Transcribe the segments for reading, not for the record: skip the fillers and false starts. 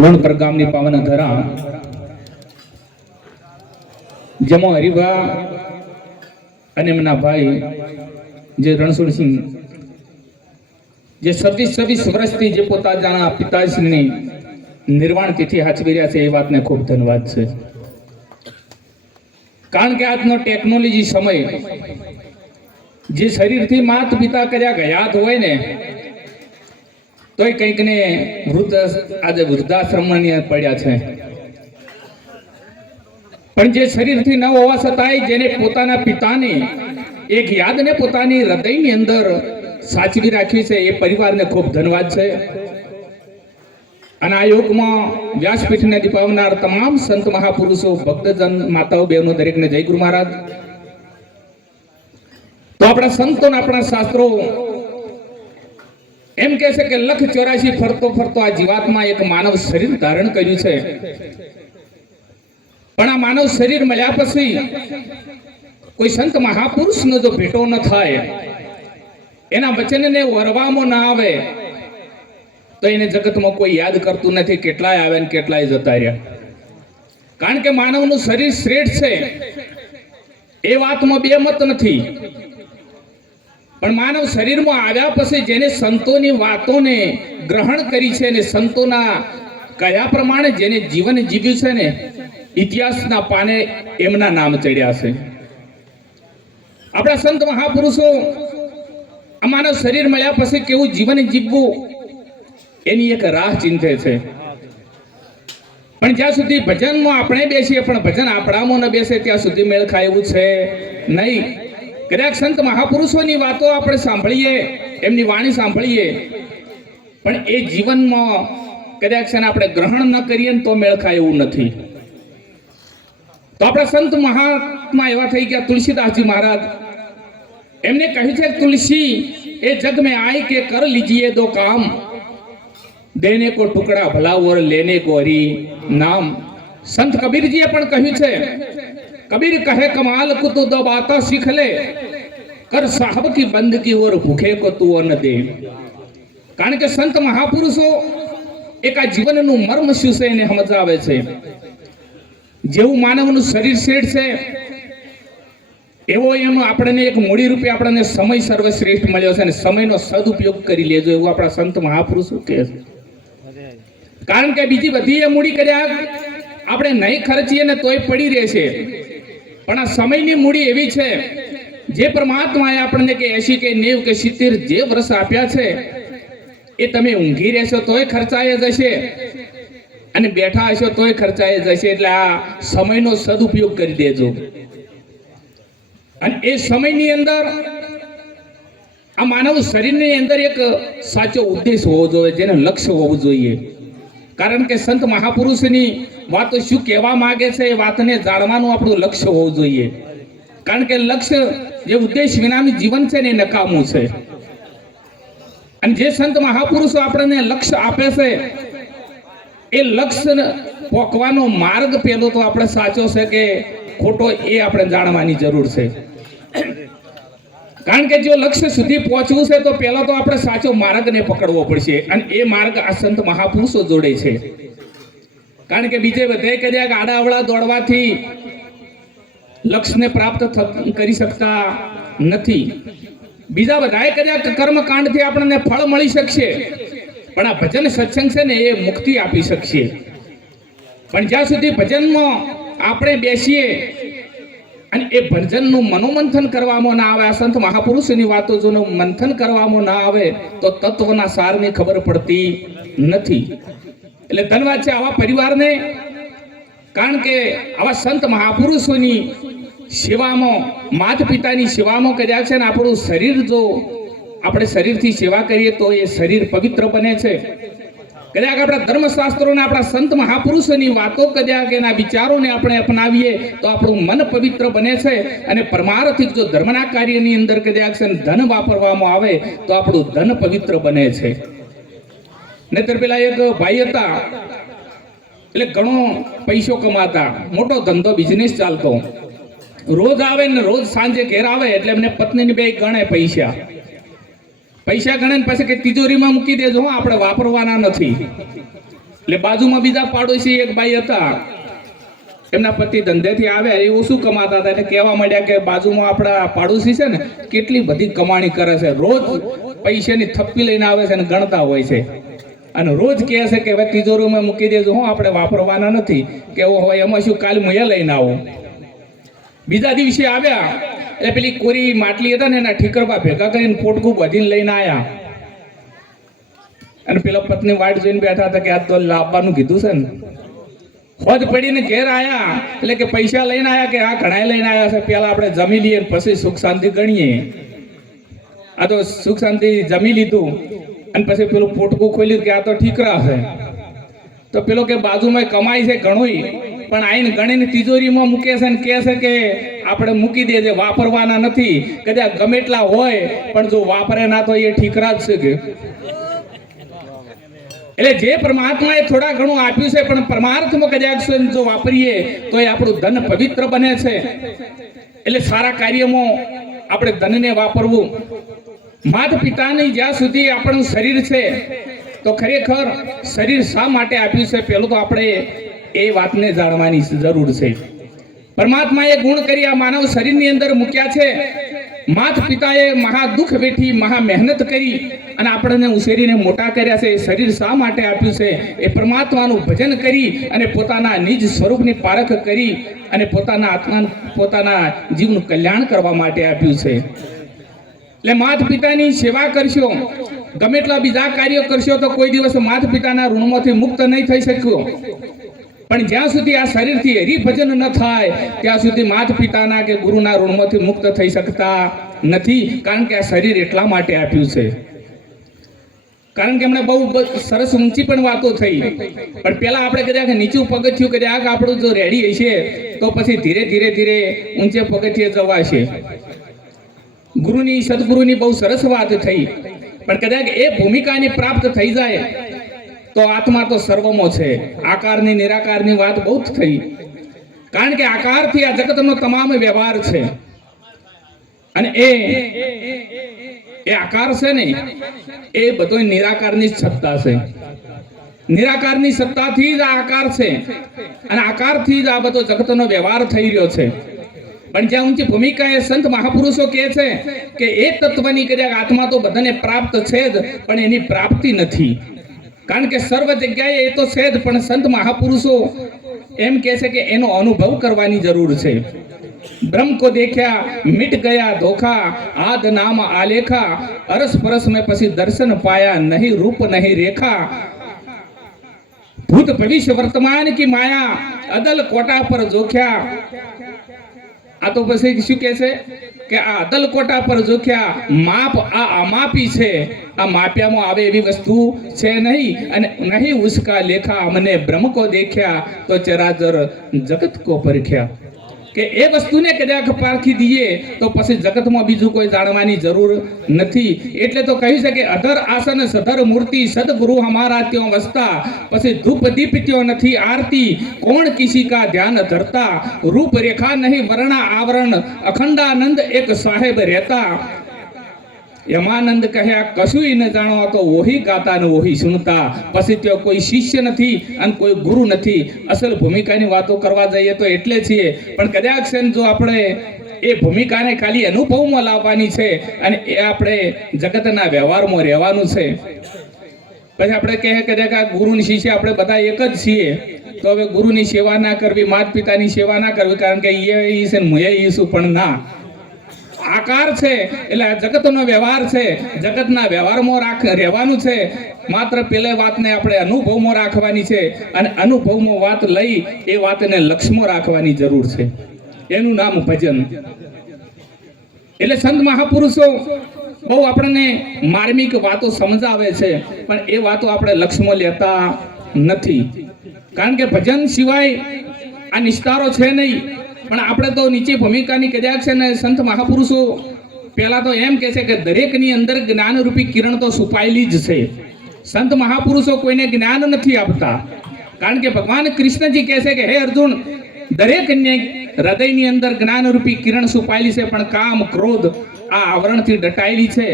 લોણપર ગામની પાવન ધરા જેમાં હરિભા અને એમના ભાઈ જે રણછોડસિંહ જે 26 વર્ષથી જે પોતાના પિતાશ્રીની નિર્વાણ તિથિ હાચવી રહ્યા છે એ વાતને ખૂબ ધન્યવાદ છે. કારણ કે આજનો ટેકનોલોજી સમય જે શરીરથી માત પિતા કર્યા ગયા હોય ને તોય કંઈક ને આજે વૃદ્ધાશ્રમની પડ્યા છે. પણ જે શરીરથી ન હોવા છતાંય જેને પોતાના પિતાની એક યાદને પોતાની હૃદયની અંદર સાચવી રાખી છે એ પરિવારને ખૂબ ધન્યવાદ છે. અને આ યુગમાં વ્યાસપીઠને દીપાવનાર તમામ સંત મહાપુરુષો ભક્તજન માતાઓ બહેનો દરેકને જય ગુરુ મહારાજ. તો આપણા સંતો આપણા શાસ્ત્રો એમ કહે છે કે 184 ફરતો ફરતો આ જીવાતમાં એક માનવ શરીર ધારણ કર્યું છે. પણ આ માનવ શરીર મળ્યા પછી કોઈ સંત મહાપુરુષનો જો ભેટો ન થાય, એના વચનને વરવામાં ના આવે તો એને જગતમાં કોઈ યાદ કરતું નથી. કેટલાય આવે ને કેટલાય જતા રહ્યા. કારણ કે માનવનું શરીર શ્રેષ્ઠ છે એ વાતમાં બે મત નથી. પણ માનવ શરીરમાં આવ્યા પછી જેને સંતોની વાતોને ગ્રહણ કરી છે ને સંતોના કયા પ્રમાણે જેને જીવન જીવ્યું છે ને ઇતિહાસના પાને એમના નામ ચડ્યા છે. આપણા સંત મહાપુરુષો આ માનવ શરીર મળ્યા પછી કેવું જીવન જીવવું એની એક રાહ ચિંતે છે. પણ જ્યાં સુધી ભજનમાં આપણે બેસીએ પણ ભજન આપણામાં ન બેસે ત્યાં સુધી મેળ ખાય એવું છે નહીં. કદાચ સંત મહાપુરુષોની વાતો આપણે સાંભળીએ, એમની વાણી સાંભળીએ, પણ એ જીવનમાં કદાચ આપણે ગ્રહણ ન કરીએ તો મેળ ખાય એવું નથી. તો આપણા સંત મહાત્મા એવા થઈ ગયા તુલસીદાસજી મહારાજ. એમને કહ્યું છે તુલસી એ જગ में आए के कर लीजिए दो काम, देने को टुकड़ा भला और लेने को हरि नाम. संत कबीरजीએ પણ કહ્યું છે, कबीर कहे कमाल को तो दो बातें सीख ले, कर साहब की बंदगी और भूखे को तू न दे. કારણ કે સંત મહાપુરુષો એક આ જીવનનું મર્મ શું છે એને સમજાવે છે. જેવું માનવનું શરીર શ્રેષ્ઠ છે એવો એમ આપણને એક મૂડી રૂપે આપણને સમય સર્વશ્રેષ્ઠ મળ્યો છે અને સમયનો સદુપયોગ કરી લેજો એવું આપણા સંત મહાપુરુષો કહે છે. કારણ કે બીજી બધી એ મૂડી કર્યા આપણે નહીં ખર્ચીએ ને તોય પડી રહેશે. પણ આ સમયની મૂડી એવી છે જે પરમાત્માએ આપણને કે 80 કે 90 કે 70 જે વર્ષ આપ્યા છે એ તમે ઊંઘી રહેશો તોય ખર્ચાય જશે અને બેઠા હશો તોય ખર્ચાય જશે. એટલે આ સમયનો સદુપયોગ કરી દેજો. અને એ સમયની અંદર આ માનવ શરીરની અંદર એક સાચો ઉદ્દેશ હોવો જોઈએ, જેને લક્ષ્ય હોવું જોઈએ. કારણ કે સંત મહાપુરુષની વાતો શું કહેવા માંગે છે એ વાતને જાણવાનું આપણું લક્ષ્ય હોવું જોઈએ. કારણ કે લક્ષ્ય જે ઉદ્દેશ વિનાનું જીવન છે ને એ નકામું છે. અને જે સંત મહાપુરુષો આપણને લક્ષ્ય આપે છે એ લક્ષ્ય પોકવાનો માર્ગ પેલો તો આપણે સાચો છે કે ખોટો એ આપણે જાણવાની જરૂર છે. કારણ કે જો લક્ષ્ય સુધી પહોંચવું છે તો પહેલા તો આપણે સાચો માર્ગને પકડવો પડશે. અને એ માર્ગ આ સંત મહાપુરુષો જોડે છે. કારણ કે બીજે બધે કદાચ આડાઅવળા દોડવાથી લક્ષ્યને પ્રાપ્ત કરી શકતા નથી. બીજા બધાએ કદાચ કર્મકાંડથી આપણને ફળ મળી શકશે, પણ આ ભજન સત્સંગ છે ને એ મુક્તિ આપી શકશે. પણ જ્યાં સુધી ભજનમાં આપણે બેસીએ અને એ ભજનનું મનોમંથન કરવામાં ના આવે, આ સંત મહાપુરુષની વાતો જો મંથન કરવામાં ના આવે તો તત્વના સારની ખબર પડતી નથી. એટલે ધન્યવાદ છે આવા પરિવારને. કારણ કે આવા સંત મહાપુરુષોની સેવામાં, માતા પિતાની સેવામાં કર્યા છે ને આપણું શરીર જો આપણે શરીરથી સેવા કરીએ તો એ શરીર પવિત્ર બને છે. કદાચ આપણા ધર્મશાસ્ત્રોને આપણા સંત મહાપુરુષોની વાતો કદાચ એના વિચારોને આપણે અપનાવીએ તો આપણું મન પવિત્ર બને છે. અને પરમાર્થિક જો ધર્મના કાર્યની અંદર કદાચ ધન વાપરવામાં આવે તો આપણું ધન પવિત્ર બને છે. નહીતર પેલા એક ભાઈ હતા, એટલે ઘણો પૈસો કમાતા, મોટો ધંધો બિઝનેસ ચાલતો. રોજ આવે ને રોજ સાંજે ઘેર આવે એટલે એમને પત્નીની બે ગણે પૈસા ગણે ને પછી કે તિજોરીમાં મૂકી દેજો, આપણે વાપરવાના નથી. એટલે બાજુમાં બીજા પાડોશી એક ભાઈ હતા, એમના પતિ ધંધેથી આવ્યા, એ ઓછું કમાતા હતા એટલે કહેવા માંડ્યા કે બાજુમાં આપણા પાડોશી છે ને કેટલી બધી કમાણી કરે છે, રોજ પૈસાની થપ્પી લઈને આવે છે અને ગણતા હોય છે, અને રોજ કહે છે કે હવે તિજોરીમાં મૂકી દેજો, હું આપણે વાપરવાના નથી, કે હોય એમાં શું, કાલ હું એ લઈને આવું. બીજા દિવસે આવ્યા એટલે પેલી કોરી માટલી હતા ને એના ઠીકરબા ભેગા કરીને પોટકું બધીને લઈને આવ્યા, અને પેલા પત્ની વાટ જોઈને બેઠા હતા કે આ તો લાવવાનું કીધું છે ને. હોજ પડીને ઘેર આયા એટલે કે પૈસા લઈને આયા કે આ ઘણા લઈને આયા છે, પેલા આપણે જમી લઈએ પછી સુખ શાંતિ ગણીએ. આ તો સુખ શાંતિ જમી લીધું અને પછી પેલું પોટકું ખોલ્યું કે આ તો ઠીકરા છે. તો પેલો કે બાજુમાં કમાય છે ઘણું, પણ આઈને ગણીને તિજોરીમાં મૂકે છે ને કહે છે કે આપણે મૂકી દેજે, વાપરવાના નથી, કદાચ ગમે એટલા હોય પણ જો વાપરે ના તો એ ઠીકરા જ છે કે. એટલે જે પરમાત્માએ થોડા ઘણું આપ્યું છે પણ પરમાર્થમાં કદાચ જો વાપરીએ તો એ આપણું ધન પવિત્ર બને છે. એટલે સારા કાર્યમાં આપણે ધનને વાપરવું. માતા પિતાની જ્યાં સુધી આપણું શરીર છે તો ખરેખર શરીર શા માટે આપ્યું છે, પહેલું તો આપણે એ વાતને જાણવાની જરૂર છે. પરમાત્માએ ગુણ કરી આ માનવ શરીરની અંદર મૂક્યા છે. માતા પિતાએ મહા દુઃખ વેઠી મહા મહેનત કરી અને આપણને ઉછેરીને મોટા કર્યા છે. શરીર શા માટે આપ્યું છે? એ પરમાત્માનું ભજન કરી અને પોતાના નિજ સ્વરૂપની પારખ કરી અને પોતાના આત્મા પોતાના જીવનું કલ્યાણ કરવા માટે આપ્યું છે. એટલે માતા પિતાની સેવા કરશો, ગમે એટલા બીજા કાર્યો કરશો તો કોઈ દિવસ માતા પિતાના ઋણમાંથી મુક્ત નહીં થઈ શક્યો. પણ જ્યાં સુધી આ શરીરથી હરિભજન ન થાય ત્યાં સુધી માતા પિતાના કે ગુરુના ઋણમાંથી મુક્ત થઈ શકતા નથી. કારણ કે આ શરીર એટલા માટે આપ્યું છે. કારણ કે એમણે બહુ સરસ ઊંચી પણ વાતો થઈ, પણ પેલા આપણે કદાચ નીચું પગથિયું કદાચ આપણું જો રેડી હશે તો પછી ધીરે ધીરે ધીરે ઊંચે પગથિયે જવાશે. ગુરુની સદગુરુની બહુ સરસ વાત થઈ, પણ કદાચ એ ભૂમિકાની પ્રાપ્ત થઈ જાય તો આત્મા તો સર્વમાં છે. આકારની નિરાકારની વાત બહુ જ થઈ, કારણ કે આકારથી આ જગતનો તમામ વ્યવહાર છે, અને એ આકાર છે ને એ બધો નિરાકારની જ સત્તા છે. નિરાકારની સત્તાથી જ આ આકાર છે, અને આકારથી જ આ બધો જગતનો વ્યવહાર થઈ રહ્યો છે. પણ જ્યાં ઊંચી ભૂમિકા એ સંત મહાપુરુષો કહે છે કે એ તત્વની કદાચ આત્મા તો બધાને પ્રાપ્ત છે જ, પણ એની પ્રાપ્તિ નથી. કારણ કે સર્વ જગ્યાએ એ તો છે જ, પણ સંત મહાપુરુષો એમ કહે છે કે એનો અનુભવ કરવાની જરૂર છે. બ્રહ્મ કો દેખ્યા મિટ ગયા ધોખા, આદ નામ આલેખા, અરસ પરસ में પછી દર્શન પાયા, નહીં રૂપ નહીં રેખા, ભૂત ભવિષ્ય વર્તમાન કી માયા, અદલ કોટા પર જોખ્યા. આ તો પછી શું કહે છે કે આ અદલ કોટા પર જોખ્યા, માપ આ અમાપી છે, આ માપ્યામાં આવે એવી વસ્તુ છે નહીં, અને નહીં ઉસકા લેખા, અમને બ્રહ્મ કો દેખ્યા તો ચરાચર જગત કો પરખ્યા. કે એ વસ્તુને કદાચ પારખી દઈએ તો પછી જગતમાં બીજું કોઈ જાણવાની જરૂર નથી. એટલે તો કહ્યું છે કે અધર આસન સધર મૂર્તિ, સદગુરુ હમારા ત્યો વસતા, પછી ધૂપ દીપ ત્યો નથી આરતી, કોણ કિસી કા ધ્યાન ધરતા, રૂપ રેખા નહીં વર્ણા આવરણ, અખંડાનંદ એક સાહેબ રહેતા. યમાનંદ કહ્યા કશું ન જાણો તો વોહી ગાતા ને વોહી સુનતા. પછી ત્યાં કોઈ શિષ્ય નથી અને કોઈ ગુરુ નથી. અસલ ભૂમિકાની વાતો કરવા જઈએ તો એટલે છીએ, પણ કદાચ જો આપણે એ ભૂમિકાને ખાલી અનુભવમાં લાવવાની છે અને એ આપણે જગતના વ્યવહારમાં રહેવાનું છે. પછી આપણે કહે કદાચ આ ગુરુ ને શિષ્ય આપણે બધા એક જ છીએ, તો હવે ગુરુની સેવા ના કરવી, માતા પિતાની સેવા ના કરવી, કારણ કે એ છે ને હું એ છું. પણ ના, આકાર છે એટલે આ જગતનો વ્યવહાર છે, જગતના વ્યવહારમાં રહેવાનું છે. માત્ર પેલે વાતને આપણે અનુભવમાં રાખવાની છે, અને અનુભવમાં વાત લઈ એ વાતને લક્ષ્યમાં રાખવાની જરૂર છે. એનું નામ ભજન. એટલે સંત મહાપુરુષો બહુ આપણને માર્મિક વાતો સમજાવે છે, પણ એ વાતો આપણે લક્ષ્યમાં લેતા નથી. કારણ કે ભજન સિવાય આ નિસ્તારો છે નહીં. પણ આપણે તો નીચે ભૂમિકાની કદાચ છે ને સંત મહાપુરુષો પહેલા તો એમ કહે છે કે દરેકની અંદર જ્ઞાનરૂપી કિરણ તો છુપાયેલી જ છે. સંત મહાપુરુષો કોઈને જ્ઞાન નથી આપતા, કારણ કે ભગવાન કૃષ્ણજી કહે છે કે હે અર્જુન, દરેકને હૃદયની અંદર જ્ઞાનરૂપી કિરણ છુપાયેલી છે, પણ કામ ક્રોધ આ આવરણથી દટાયેલી છે.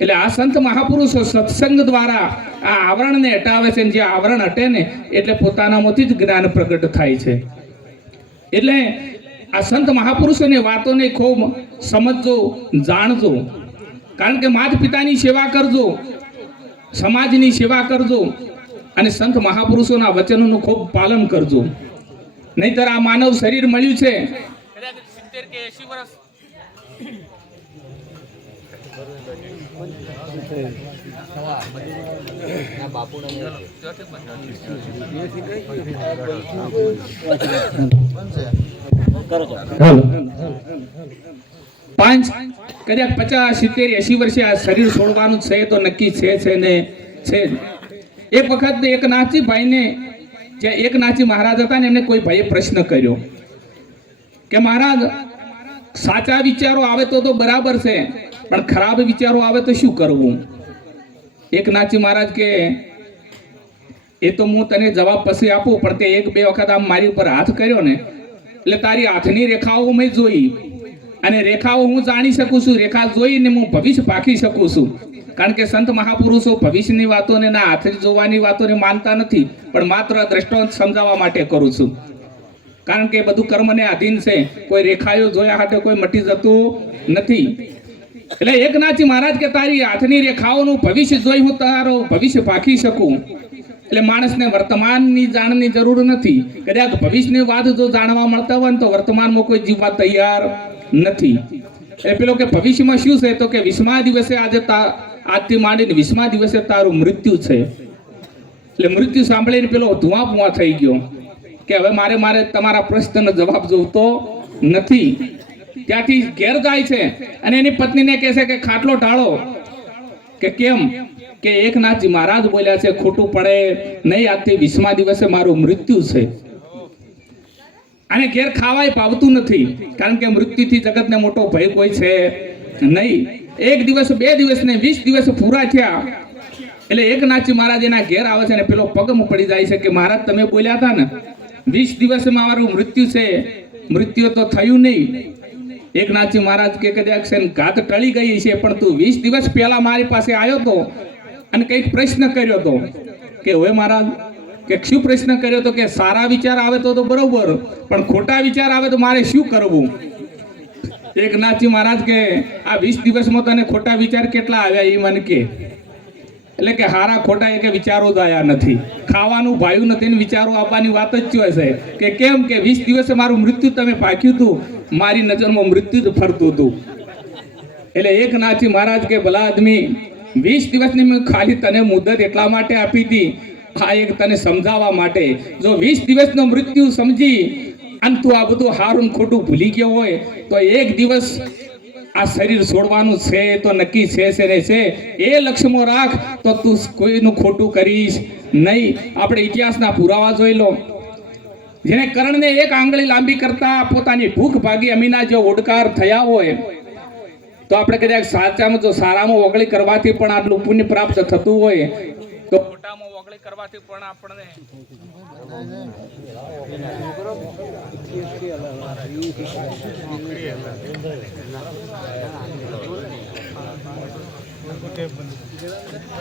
એટલે આ સંત મહાપુરુષો સત્સંગ દ્વારા આ આવરણને હટાવે છે. જે આવરણ હટે ને એટલે પોતાનામાંથી જ જ્ઞાન પ્રગટ થાય છે. એટલે આ સંત મહાપુરુષોની વાતોને ખૂબ સમજજો, જાણજો. કારણ કે માતા પિતાની સેવા કરજો, સમાજની સેવા કરજો અને સંત મહાપુરુષોના વચનોનું ખૂબ પાલન કરજો. નહીતર આ માનવ શરીર મળ્યું છે પાંચ કદાચ 50, 70, 80 વર્ષે આ શરીર છોડવાનું છે તો નક્કી છે ને છે. એક વખત એક નાથજી ભાઈને, જે એક નાથજી મહારાજ હતા ને, એમને કોઈ ભાઈએ પ્રશ્ન કર્યો કે મહારાજ, સાચા વિચારો આવે તો બરાબર છે, પણ ખરાબ વિચારો આવે તો શું કરવું? એક નાથજી મહારાજ કે એ તો હું તને જવાબ પછી આપું, પણ તે 1-2 વખત આમ મારી ઉપર હાથ કર્યો ને એટલે તારી હાથની રેખાઓ મેં જોઈ અને રેખાઓ હું જાણી શકું છું. રેખા જોઈને હું ભવિષ્ય પાકી શકું છું. કારણ કે સંત મહાપુરુષો ભવિષ્યની વાતોને ના હાથ જોવાની વાતોને માનતા નથી, પણ માત્ર દ્રષ્ટાંત સમજાવવા માટે કરું છું. કારણ કે બધું કર્મને આધીન છે. કોઈ રેખાઓ જોયા હાટે કોઈ મટી જતું નથી. એટલે એકનાથજી મહારાજ કે તારી હાથની રેખાઓનું ભવિષ્ય જોઈ હું તારો ભવિષ્ય પાકી શકું. એટલે માણસને વર્તમાનની જાણની જરૂર નથી. કદાચ ભવિષ્યની વાત જો જાણવા મળતા હોય ને તો વર્તમાનમાં કોઈ જીવવા તૈયાર નથી. એટલે પેલો કે ભવિષ્યમાં શું છે તો કે 20મા દિવસે આજથી માંડીને 20મા દિવસે તારું મૃત્યુ છે. એટલે મૃત્યુ સાંભળીને પેલો ધુઆ થઈ ગયો કે હવે મારે તમારા પ્રશ્નનો જવાબ જોતો નથી. ત્યાંથી ઘેર જાય છે અને એની પત્નીને કહે છે કે ખાટલો ઢાળો. કે કેમ? કે એકનાથજી મહારાજ બોલ્યા છે ખોટું પડે નહીં, આજથી 20મા દિવસે મારું મૃત્યુ છે. અને ઘેર ખાવાય પાવતું નથી, કારણ કે મૃત્યુથી જગતને મોટો ભય કોઈ છે નહીં. 1 દિવસ 2 દિવસ ને 20 દિવસ પૂરા થયા એટલે એકનાથજી મહારાજ એના ઘેર આવે છે અને પેલો પગમાં પડી જાય છે કે મહારાજ તમે બોલ્યા હતા ને 20 દિવસમાં મારું મૃત્યુ છે, મૃત્યુ તો થયું નહીં. એકનાથજી મહારાજ કે કદાચ ઘાત ટળી ગઈ છે, પણ તું 20 દિવસ પહેલા મારી પાસે આવ્યો તો અને કંઈક પ્રશ્ન કર્યો તો કે હવે મહારાજ કે શું પ્રશ્ન કર્યો તો કે સારા વિચાર આવે તો બરોબર, પણ ખોટા વિચાર આવે તો મારે શું કરવું? એકનાથજી મહારાજ કે આ 20 દિવસમાં તને ખોટા વિચાર કેટલા આવ્યા એ મને કે. એટલે કે હારા ખોટા એ કે વિચારો જ આવ્યા નથી, ખાવાનું ભાયું નથી ને વિચારો આવવાની વાત જ છે. કે કેમ? કે 20 દિવસે મારું મૃત્યુ તમે પાક્યું હતું, મારી નજરમાં મૃત્યુ જ ફરતું હતું. એટલે એકનાથજી મહારાજ કે ભલા આદમી, 20 દિવસની મેં ખાલી તને મુદત એટલા માટે આપી હતી, આ એક તને સમજાવવા માટે. જો 20 દિવસનો મૃત્યુ સમજી અને તું આ બધું હારું ખોટું ભૂલી ગયો હોય તો 1 દિવસ આ શરીર છોડવાનું છે તો નક્કી છે ને છે. એ લક્ષ્યમાં રાખ તો તું કોઈનું ખોટું કરીશ નહીં. આપણે ઇતિહાસના પુરાવા જોઈ લો. જેને કરણને 1 આંગળી લાંબી કરતા પોતાની ભૂખ ભાગી અમીના જો ઓડકાર થયા હોય તો આપણે કદાચ સાચામાં જો સારામાં ઓગળી કરવાથી પણ આટલું પુણ્ય પ્રાપ્ત થતું હોય તો ખોટામાં ઓગળી કરવાથી પણ આપણને